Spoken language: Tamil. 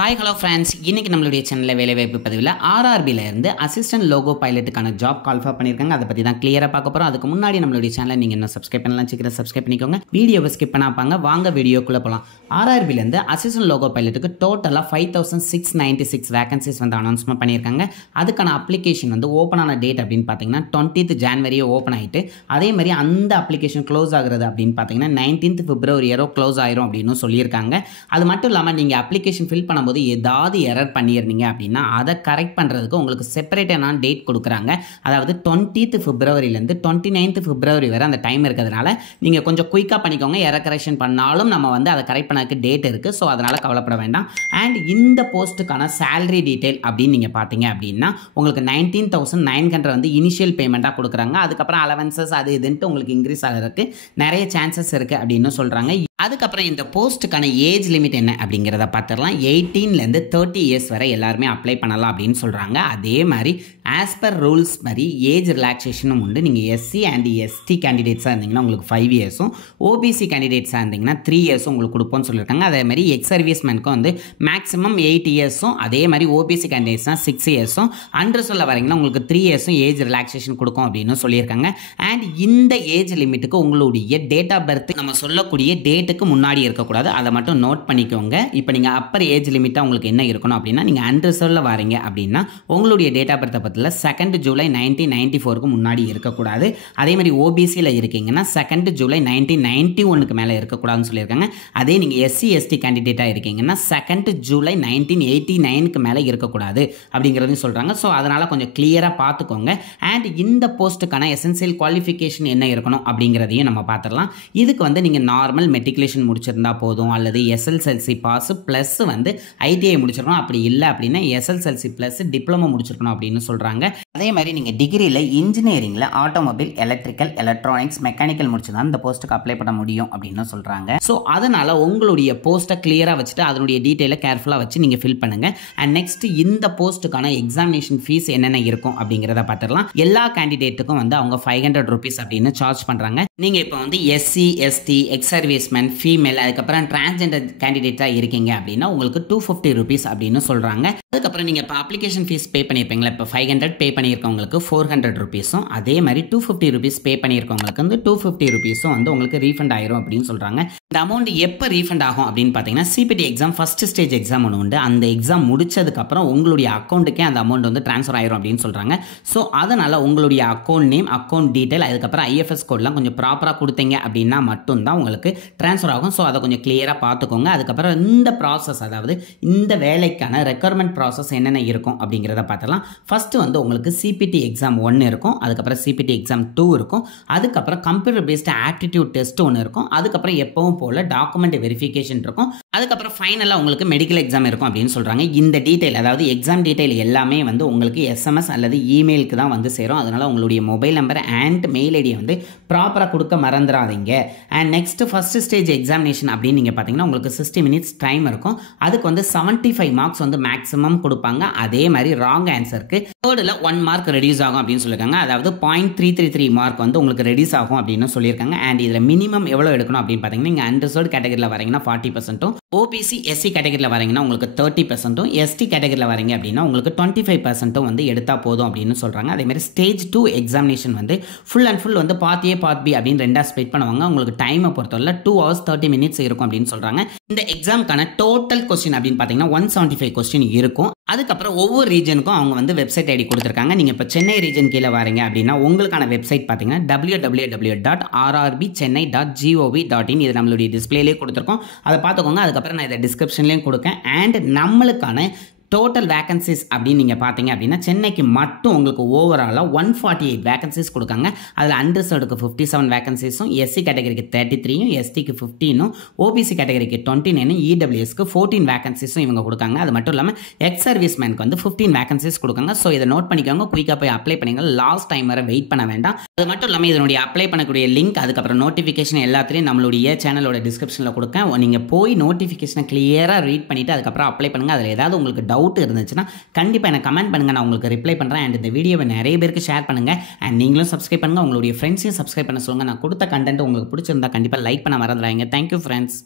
ஹாய் ஹலோ ஃப்ரெண்ட்ஸ், இன்றைக்கி நம்மளுடைய சேனலில் வேலைவாய்ப்பு பதிவில் ஆர்ஆர்பியில் இருந்து அசிஸ்டன்ட் லோகோ பைலட்டுக்கான ஜாப் கால்ஃபார் பண்ணியிருக்காங்க. அதை பற்றி தான் கிளியராக பார்க்க போகிறோம். அதுக்கு முன்னாடி நம்மளுடைய சேனலை நீங்கள் இன்னும் சப்ஸ்கிரைப் பண்ணலாம், சீக்கிரம் சப்ஸ்கிரைப் பண்ணிக்கோங்க. வீடியோவை ஸ்கிப் பண்ணாப்பாங்க, வாங்க வீடியோக்குள்ளே போகலாம். ஆர்ஆர்பியிலேருந்து அசிஸ்டன்ட் லோகோ பைலட்டுக்கு டோட்டலாக 5696 வேகன்சிஸ் வந்து அனௌன்ஸ்மெண்ட் பண்ணியிருக்காங்க. அதுக்கான அப்ளிகேஷன் வந்து ஓப்பன் ஆன டேட் அப்படின்னு பார்த்தீங்கன்னா 20th ஜான்வரியே ஓப்பன் ஆகிட்டு, அதே மாதிரி அந்த அப்ளிகேஷன் க்ளோஸ் ஆகுறது அப்படின்னு பார்த்தீங்கன்னா 19th பிப்ரவரியோ க்ளோஸ் ஆயிரும் அப்படின்னு சொல்லியிருக்காங்க. அது மட்டும் இல்லாமல் நீங்கள் அப்ளிகேஷன் ஃபில் பண்ணும்போது ஏதாவது எரர் பண்ணியிருந்தீங்க அப்படின்னா அதை கரெக்ட் பண்ணுறதுக்கு உங்களுக்கு செப்பரேட்டான டேட் கொடுக்குறாங்க. அதாவது 20th பிப்ரவரியிலேருந்து 29th பிப்ரவரி வரை அந்த டைம் இருக்கிறதுனால நீங்கள் கொஞ்சம் குயிக்காக பண்ணிக்கோங்க. எரர் கரெக்ஷன் பண்ணாலும் நம்ம வந்து அதை கரெக்ட் பண்ணதுக்கு டேட் இருக்குது. ஸோ அதனால் கவலைப்பட வேண்டாம். அண்ட் இந்த போஸ்ட்டுக்கான சேலரி டீட்டெயில் அப்படின்னு நீங்கள் பார்த்தீங்க அப்படின்னா உங்களுக்கு 19,900 வந்து இனிஷியல் பேமெண்ட்டாக கொடுக்குறாங்க. அதுக்கப்புறம் அலவன்சஸ் அது இதுன்ட்டு உங்களுக்கு இன்க்ரீஸ் ஆகிறதுக்கு நிறைய சான்சஸ் இருக்குது அப்படின்னு சொல்கிறாங்க. அதுக்கப்புறம் இந்த போஸ்ட்டுக்கான ஏஜ் லிமிட் என்ன அப்படிங்கிறத பார்த்துடலாம். 18லேருந்து 30 இயர்ஸ் வரை எல்லாருமே அப்ளை பண்ணலாம் அப்படின்னு சொல்கிறாங்க. அதே மாதிரி ஆஸ் பர் ரூல்ஸ் மாதிரி ஏஜ் ரிலாக்ஸேஷனும் உண்டு. நீங்கள் எஸ்சி அண்ட் எஸ்டி கேண்டிடேட்ஸாக இருந்தீங்கன்னா உங்களுக்கு 5 இயர்ஸும், ஓபிசி கேண்டிடேட்ஸாக இருந்தீங்கன்னா 3 இயர்ஸும் உங்களுக்கு கொடுப்போம்னு சொல்லியிருக்காங்க. அதே மாதிரி எக்ஸ் சர்வீஸ்மேனுக்கும் வந்து மேக்ஸிமம் 8 இயர்ஸும், அதே மாதிரி ஓபிசி கேண்டிடேட்ஸ்னால் 6 இயர்ஸும், அண்டர் சொல்ல வரீங்கன்னா உங்களுக்கு 3 இயர்ஸும் ஏஜ் ரிலாக்ஸேஷன் கொடுக்கும் அப்படின்னு சொல்லியிருக்காங்க. அண்ட் இந்த ஏஜ் லிமிட்டுக்கு உங்களுடைய டேட் ஆஃப் பர்த் நம்ம சொல்லக்கூடிய டேட்டுக்கு முன்னாடி இருக்கக்கூடாது. அதை மட்டும் நோட் பண்ணிக்கோங்க. இப்போ நீங்கள் அப்பர் ஏஜ் லிமிட்டாக உங்களுக்கு என்ன இருக்கணும் அப்படின்னா, நீங்கள் அன்ரிசர்வ்டில் வரீங்க அப்படின்னா உங்களுடைய டேட் ஆஃப் பர்த்தை பற்றில 2 ஜூலை 1994க்கு முன்னாடி இருக்கக்கூடாது. அதே மாதிரி ஓபிசியில் இருக்கீங்கன்னா 2 ஜூலை 1991க்கு மேலே இருக்கக்கூடாதுன்னு சொல்லியிருக்காங்க. அதே நீங்கள் எஸ்சி எஸ்டி கேண்டிடேட்டாக இருக்கீங்கன்னா 2 ஜூலை 1989க்கு மேலே இருக்கக்கூடாது அப்படிங்கிறதையும் சொல்கிறாங்க. ஸோ அதனால் கொஞ்சம் கிளியராக பார்த்துக்கோங்க. அண்ட் இந்த போஸ்ட்டுக்கான எசென்சியல் குவாலிஃபிகேஷன் என்ன இருக்கணும் அப்படிங்கிறதையும் நம்ம பார்த்துடலாம். இதுக்கு வந்து நீங்கள் நார்மல் மெட்ரிகுலேஷன் முடிச்சிருந்தா போதும், அல்லது எஸ்எல்எல்சி பாஸ் ப்ளஸ் வந்து ஐடிஐ முடிச்சிருக்கணும். அப்படி இல்லை அப்படின்னா எஸ்எல்எல்சி ப்ளஸ் டிப்ளமோ முடிச்சிருக்கணும் அப்படின்னு சொல்கிறாங்க. அதே மாதிரி நீங்கள் டிகிரியில் இன்ஜினியரிங்கில் ஆட்டோமொபைல், எலக்ட்ரிக்கல், எலக்ட்ரானிக்ஸ், மெக்கானிக்கல் முடிச்சுதான் இந்த போஸ்ட்டுக்கு அப்ளை பண்ண முடியும் அப்படின்னு சொல்கிறாங்க. ஸோ அதனால் உங்களுடைய போஸ்ட்டை கிளியராக வச்சுட்டு அதனுடைய டீட்டெயிலை கேர்ஃபுல்லாக வச்சு நீங்கள் ஃபில் பண்ணுங்கள். அண்ட் நெக்ஸ்ட் இந்த போஸ்ட்டுக்கான எக்ஸாமினேஷன் ஃபீஸ் என்னென்ன இருக்கும் அப்படிங்கிறத பார்த்துடலாம். எல்லா கேண்டிடேட்டுக்கும் வந்து அவங்க 500 rupees அப்படின்னு சார்ஜ் பண்ணுறாங்க. நீங்கள் இப்போ வந்து SC ST ex serviceman female அதுக்கப்புறம் டிரான்ஸ்ஜெண்டர் கேண்டிடேட்டாக இருக்கீங்க அப்படின்னா உங்களுக்கு 250 rupees அப்படின்னு சொல்கிறாங்க. அதுக்கப்புறம் நீங்கள் இப்போ அப்ளிகேஷன் ஃபீஸ் பே பண்ணியிருப்பீங்களா, இப்போ 500 பே பண்ணியிருக்கவங்களுக்கு 400 rupeesம், அதே மாதிரி 250 rupees பே பண்ணியிருக்கவங்களுக்கு வந்து 250 rupeesம் வந்து உங்களுக்கு ரீஃபண்ட் ஆயிரும் அப்படின்னு சொல்கிறாங்க. இந்த அமௌண்ட் எப்போ ரீஃபண்ட் ஆகும் அப்படின்னு பார்த்தீங்கன்னா, CBT exam first stage exam ஒன்று உண்டு. அந்த எக்ஸாம் முடிச்சதுக்கப்புறம் உங்களுடைய அக்கௌண்ட்டுக்கே அந்த அமௌண்ட் வந்து ட்ரான்ஸ்ஃபர் ஆயிரும் அப்படின்னு சொல்கிறாங்க. ஸோ அதனால் உங்களுடைய அக்கௌண்ட் நேம், அக்கௌண்ட் டீட்டெயில், அதுக்கப்புறம் ஐஎஃப்எஸ் கோட்லாம் கொஞ்சம் ப்ராப்பராக கொடுத்தீங்க அப்படின்னா மட்டும்தான் உங்களுக்கு ட்ரான்ஸ்ஃபர் ஆகும். ஸோ அதை கொஞ்சம் கிளியராக பார்த்துக்கோங்க. அதுக்கப்புறம் இந்த ப்ராசஸ், அதாவது இந்த வேலைக்கான ரெக்யர்மெண்ட் ப்ராசஸ் என்னென்ன இருக்கும் அப்படிங்கிறத பார்த்துலாம். ஃபஸ்ட்டு வந்து உங்களுக்கு சிபிடி எக்ஸாம் 1 இருக்கும், அதுக்கப்புறம் சிபிடி எக்ஸாம் 2 இருக்கும், அதுக்கப்புறம் கம்ப்யூட்டர் பேஸ்டு ஆப்டிடியூட் டெஸ்ட் ஒன்று இருக்கும், அதுக்கப்புறம் எப்பவும் போல் டாக்குமெண்ட் வெரிஃபிகேஷன் இருக்கும், அதுக்கப்புறம் ஃபைனலாக உங்களுக்கு மெடிக்கல் எக்ஸாம் இருக்கும் அப்படின்னு சொல்கிறாங்க. இந்த டீட்டெயில், அதாவது எக்ஸாம் டீட்டெயில் எல்லாமே வந்து உங்களுக்கு எஸ்எம்எஸ் அல்லது இமெயிலுக்கு தான் வந்து சேரும். அதனால் உங்களுடைய மொபைல் நம்பர் அண்ட் மெயில் ஐடியை வந்து ப்ராப்பராக கொடுக்க மறந்துடாதீங்க. And next first stage examination அப்படின்னு நீங்கள் பார்த்தீங்கன்னா உங்களுக்கு 60 minutes டைம் இருக்கும். அதுக்கு வந்து 75 marks வந்து மேக்ஸிமம் கொடுப்பாங்க. அதே மாதிரி ராங் ஆன்சருக்கு தேர்டில் 1 mark ரெடியூஸ் ஆகும் அப்படின்னு சொல்லியிருக்காங்க. அதாவது 0.333 mark வந்து உங்களுக்கு ரெடியூஸ் ஆகும் அப்படின்னு சொல்லியிருக்காங்க. அண்ட் இதில் மினிமம் எவ்வளோ எடுக்கணும் அப்படின்னு பார்த்தீங்கன்னா, நீங்கள் அன்ரிசர்வ்டு கேட்டகரியில் வரீங்கன்னா 40%, ஓபிசி எஸ்சி கேட்டகரியில் வரீங்கன்னா உங்களுக்கு 30%, எஸ்டி கேட்டகரியில் வரீங்க அப்படின்னா உங்களுக்கு 25% வந்து எடுத்தால் போதும் அப்படின்னு சொல்கிறாங்க. அதேமாதிரி ஸ்டேஜ் 2 எக்ஸாமினேஷன் வந்து ஃபுல் அண்ட் ஃபுல் வந்து பார்ட் ஏ பார்ட் பி அப்படின்னு 2ஆக ஸ்ப்ளிட் பண்ணுவாங்க. உங்களுக்கு டைமை பொறுத்தவரை 2 hours 30 minutes இருக்கும் அப்படின்னு சொல்கிறாங்க. இந்த எக்ஸாமுக்கான டோட்டல் கொஸ்டின் அப்படின்னு பார்த்தீங்கன்னா 175 கொஸ்டின் இருக்கும். அதுக்கப்புறம் ஒவ்வொரு ரீஜனுக்கும் அவங்க வந்து வெப்சைட் ஐடி கொடுத்துருக்காங்க. நீங்கள் இப்போ சென்னை ரீஜன் கீழே வரீங்க அப்படின்னா உங்களுக்கான வெப்சைட் பார்த்தீங்கன்னா www.rrbchennai.gov.in. இது நம்மளுடைய டிஸ்பிளேலேயே கொடுத்துருக்கோம், அதை பார்த்துக்கோங்க. அதுக்கப்புறம் நான் இதை டிஸ்கிரிப்ஷன்லேயும் கொடுக்கேன். அண்ட் நம்மளுக்கான டோட்டல் வேகன்சிஸ் அப்படின்னு நீங்கள் பார்த்தீங்க அப்படின்னா சென்னைக்கு மட்டும் உங்களுக்கு ஓவராலாக 148 வேகன்சிஸ் கொடுக்காங்க. அதில் அன்ரிசர்வ்டுக்கு 57 வேகன்சிஸும், எஸ்சி கேட்டகரிக்கு 33யும், எஸ்டிக்கு 15ம், ஓபிசி கேட்டகரிக்கு 29ம், இடபிள்யூஎஸ்க்கு 14 வேகன்சிஸும் இவங்க கொடுக்காங்க. அது மட்டும் இல்லாமல் எக்ஸ் சர்வீஸ்மேனுக்கு வந்து 15 வேகன்சிஸ் கொடுக்காங்க. ஸோ இதை நோட் பண்ணிக்கோங்க, குயிக்காக போய் அப்ளை பண்ணிங்க, லாஸ்ட் டைம் வரை வெயிட் பண்ண வேண்டாம். அது மட்டும் இல்லாமல் இதனுடைய அப்ளை பண்ணக்கூடிய லிங்க், அதுக்கப்புறம் நோட்டிஃபிகேஷன் எல்லாத்துலேயும் நம்மளுடைய சேனலோட டிஸ்கிரிப்ஷனில் கொடுக்கேன். நீங்கள் போய் நோட்டிஃபிகேஷனை கிளியராக ரீட் பண்ணிவிட்டு அதுக்கப்புறம் அப்ளை பண்ணுங்கள். அதில் ஏதாவது உங்களுக்கு டவுட் இருந்துச்சுன்னா கண்டிப்பாக எனக்கு கமெண்ட் பண்ணுங்கள், நான் உங்களுக்கு ரிப்ளை பண்ணுறேன். அண்ட் இந்த வீடியோவை நிறைய பேருக்கு ஷேர் பண்ணுங்கள். அண்ட் நீங்களும் சப்ஸ்கிரைப் பண்ணுங்கள், உங்களுடைய ஃப்ரெண்ட்ஸையும் சப்ஸ்கிரைப் பண்ண சொல்லுங்கள். நான் கொடுத்த கண்டென்ட் உங்களுக்கு பிடிச்சிருந்தா கண்டிப்பாக லைக் பண்ண மறந்துடாதீங்க. Thank you friends.